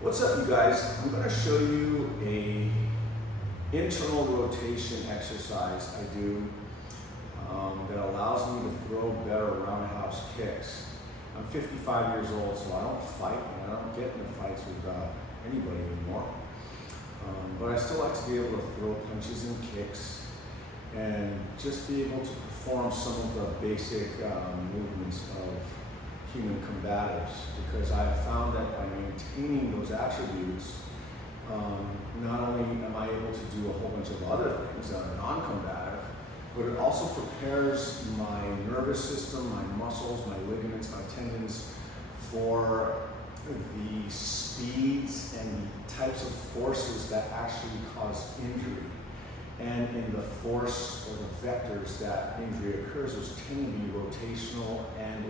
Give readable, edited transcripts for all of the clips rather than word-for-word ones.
What's up, you guys? I'm going to show you a internal rotation exercise I do that allows me to throw better roundhouse kicks. I'm 55 years old, so I don't fight and I don't get into fights with anybody anymore. But I still like to be able to throw punches and kicks and just be able to perform some of the basic movements of human combatives, because I have found that by maintaining those attributes, not only am I able to do a whole bunch of other things that are non-combative, but it also prepares my nervous system, my muscles, my ligaments, my tendons for the speeds and the types of forces that actually cause injury. And in the force or the vectors that injury occurs, those tend to be rotational and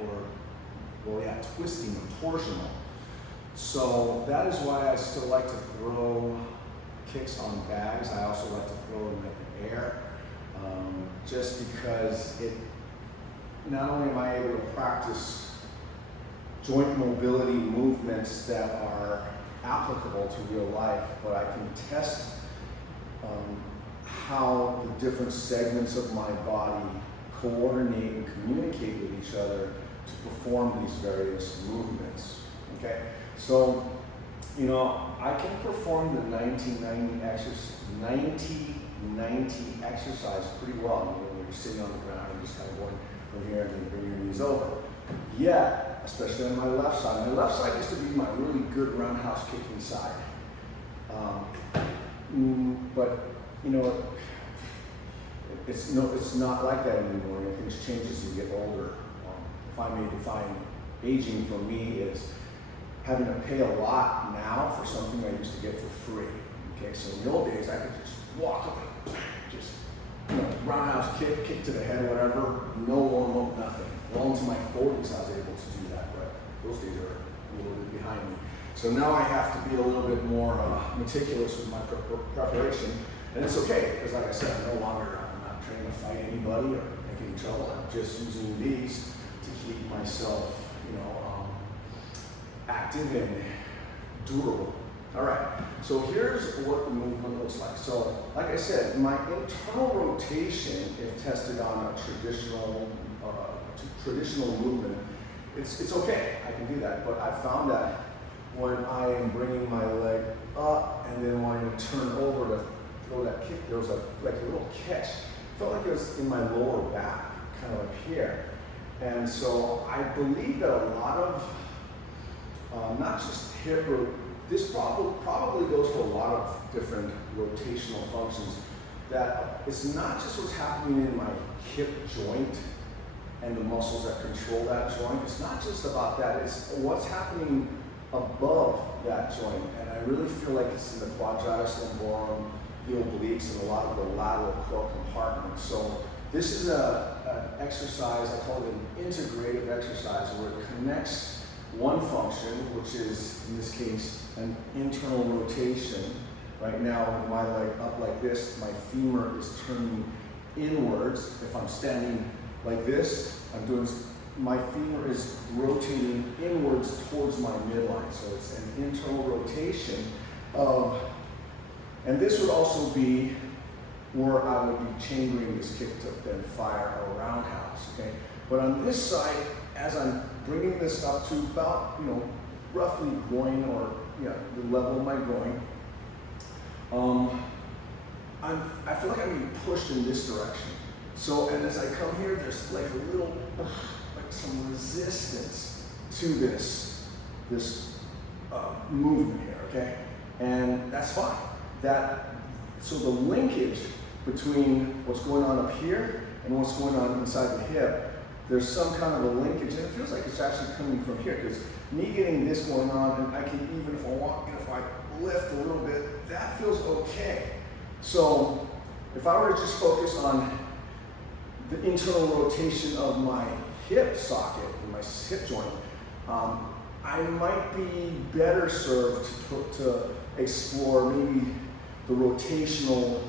twisting or torsional. So that is why I still like to throw kicks on bags. I also like to throw them in the air, just because not only am I able to practice joint mobility movements that are applicable to real life, but I can test how the different segments of my body coordinate and communicate with each other to perform these various movements. Okay, so I can perform the 90-90 exercise pretty well. When you're sitting on the ground and just kind of going from here and then bring your knees over. Yet, especially on my left side used to be my really good roundhouse kicking side. But it's not like that anymore. Things change as you get older. If I may define aging for me is having to pay a lot now for something I used to get for free. Okay, so in the old days I could just walk up and just roundhouse kick to the head, whatever, no warm up, nothing. Well into my 40s I was able to do that, but those days are a little bit behind me. So now I have to be a little bit more meticulous with my preparation, and it's okay, because like I said, I'm not trying to fight anybody or make any trouble. I'm just using these to keep myself, active and durable. All right, so here's what the movement looks like. So, like I said, my internal rotation, if tested on a traditional movement, it's okay. I can do that, but I found that when I am bringing my leg up and then wanting to turn over to throw that kick, there was a little catch. It felt like it was in my lower back, kind of up here. And so I believe that a lot of, not just hip, this probably goes for a lot of different rotational functions, that it's not just what's happening in my hip joint and the muscles that control that joint. It's not just about that, it's what's happening above that joint. And I really feel like it's in the quadratus lumborum, the obliques, and a lot of the lateral core compartments. So this is an exercise, I call it an integrative exercise, where it connects one function, which is, in this case, an internal rotation. Right now, with my leg up like this, my femur is turning inwards. If I'm standing like this, my femur is rotating inwards towards my midline. So it's an internal rotation of, and this would also be where I would be chambering this kick to then fire a roundhouse, okay? But on this side, as I'm bringing this up to about, roughly groin, or the level of my groin, I feel like I'm being pushed in this direction. So, and as I come here, there's like some resistance to this movement here, okay? And that's fine. So the linkage between what's going on up here and what's going on inside the hip, there's some kind of a linkage, and it feels like it's actually coming from here, because me getting this going on, and I can even, if I lift a little bit, that feels okay. So if I were to just focus on the internal rotation of my hip socket, and my hip joint, I might be better served to explore maybe the rotational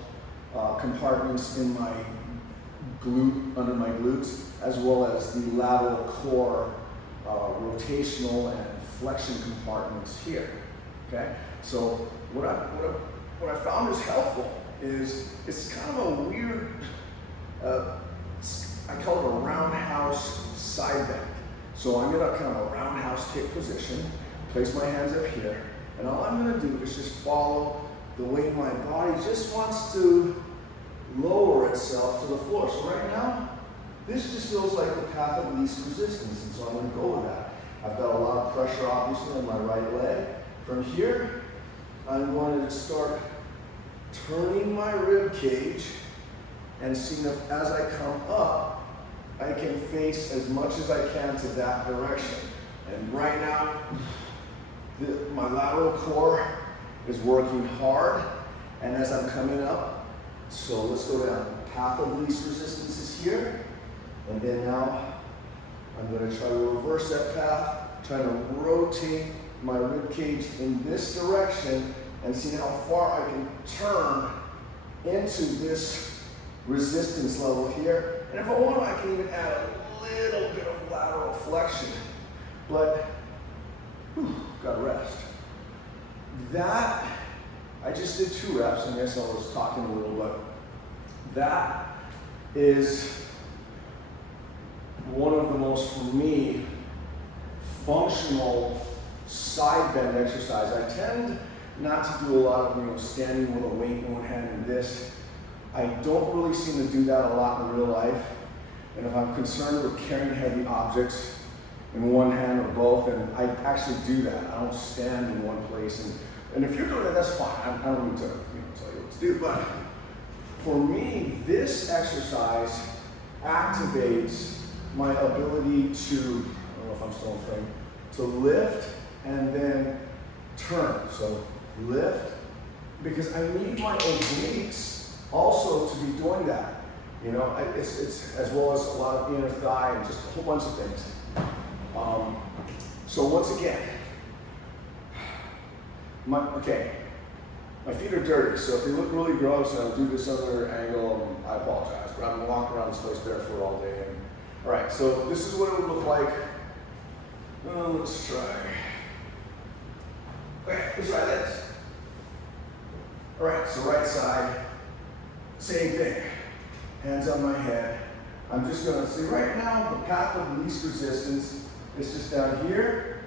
compartments in my glute, under my glutes, as well as the lateral core rotational and flexion compartments here. okay? So what I found is helpful is it's kind of a weird, I call it a roundhouse side bend. So I'm in a kind of a roundhouse kick position, place my hands up here, and all I'm gonna do is just follow the way my body just wants to lower itself to the floor. So right now, this just feels like the path of least resistance, and so I'm gonna go with that. I've got a lot of pressure obviously on my right leg. From here, I'm going to start turning my rib cage and seeing if as I come up, I can face as much as I can to that direction. And right now, my lateral core is working hard, and as I'm coming up, so let's go down. Path of least resistance is here, and then now I'm going to try to reverse that path, trying to rotate my rib cage in this direction and see how far I can turn into this resistance level here. And if I want, I can even add a little bit of lateral flexion, but gotta rest. That, I just did 2 reps, I guess I was talking a little, but that is one of the most, for me, functional side bend exercise. I tend not to do a lot of standing with a weight in one hand and this. I don't really seem to do that a lot in real life. And if I'm concerned with carrying heavy objects in one hand or both, and I actually do that. I don't stand in one place. And if you're doing it, that's fine. I don't need to tell you what to do. But for me, this exercise activates my ability to, I don't know if I'm still in frame, to lift and then turn. So lift, because I need my obliques also to be doing that. It's as well as a lot of inner thigh and just a whole bunch of things. So once again, my feet are dirty, so if they look really gross and I do this other angle, I apologize, but I've been walking around this place barefoot all day. All right, so this is what it would look like. Let's try. Okay, let's try this. All right, so right side, same thing. Hands on my head. I'm just gonna see right now the path of least resistance is just down here,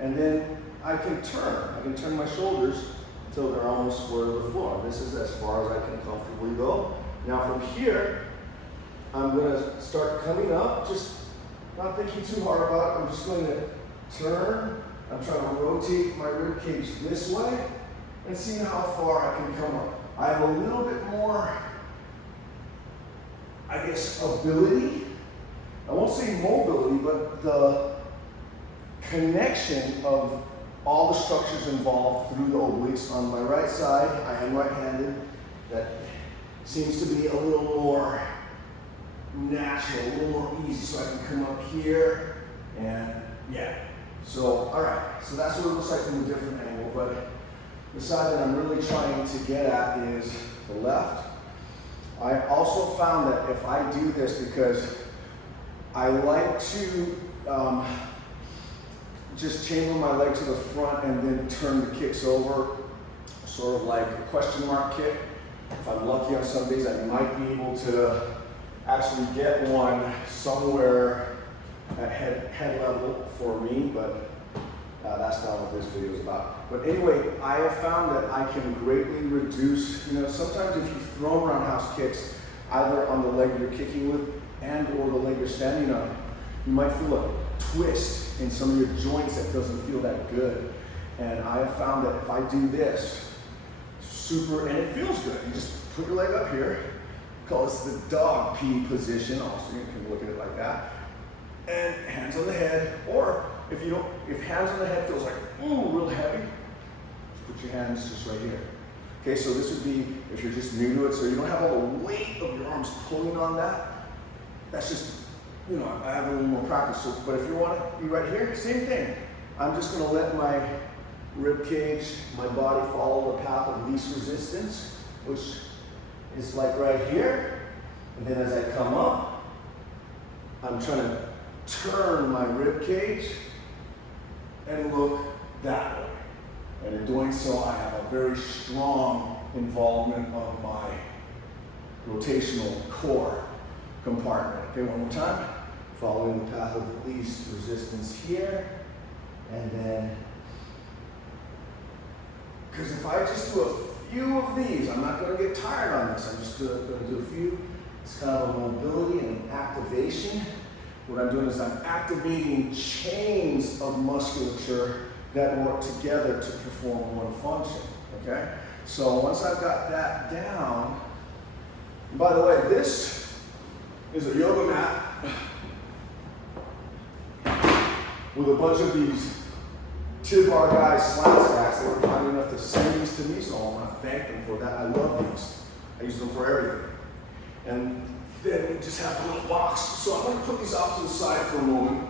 and then I can turn my shoulders until they're almost square to the floor. This is as far as I can comfortably go. Now from here, I'm gonna start coming up, just not thinking too hard about it. I'm just going to turn. I'm trying to rotate my rib cage this way and seeing how far I can come up. I have a little bit more, I guess, ability. I won't say mobility, but the connection of all the structures involved through the obliques on my right side. I am right-handed. That seems to be a little more natural, a little more easy, so I can come up here and so all right, so that's what it looks like from a different angle, but the side that I'm really trying to get at is the left. I also found that if I do this, because I like to just chamber my leg to the front and then turn the kicks over, sort of like a question mark kick. If I'm lucky on some days, I might be able to actually get one somewhere at head level for me, but that's not what this video is about. But anyway, I have found that I can greatly reduce, sometimes if you've thrown roundhouse kicks, either on the leg you're kicking with and or the leg you're standing on, you might feel a twist in some of your joints that doesn't feel that good. And I have found that if I do this, and it feels good. You just put your leg up here, call this the dog pee position, also you can look at it like that, and hands on the head, or if hands on the head feels like, real heavy, just put your hands just right here. Okay, so this would be, if you're just new to it, so you don't have all the weight of your arms pulling on that, that's just, I have a little more practice, but if you want to be right here, same thing. I'm just gonna let my rib cage, my body follow the path of least resistance, which is like right here. And then as I come up, I'm trying to turn my rib cage and look that way. And in doing so, I have a very strong involvement of my rotational core compartment. Okay, one more time. Following the path of least resistance here. And then, because if I just do a few of these, I'm not going to get tired on this. I'm just going to do a few. It's kind of a mobility and an activation. What I'm doing is I'm activating chains of musculature that work together to perform one function, okay? So once I've got that down, and by the way, this is a yoga mat with a bunch of these T-bar guys slat stacks. They were kind enough to send these to me, so I want to thank them for that. I love these. I use them for everything. And then we just have a little box. So I'm going to put these off to the side for a moment.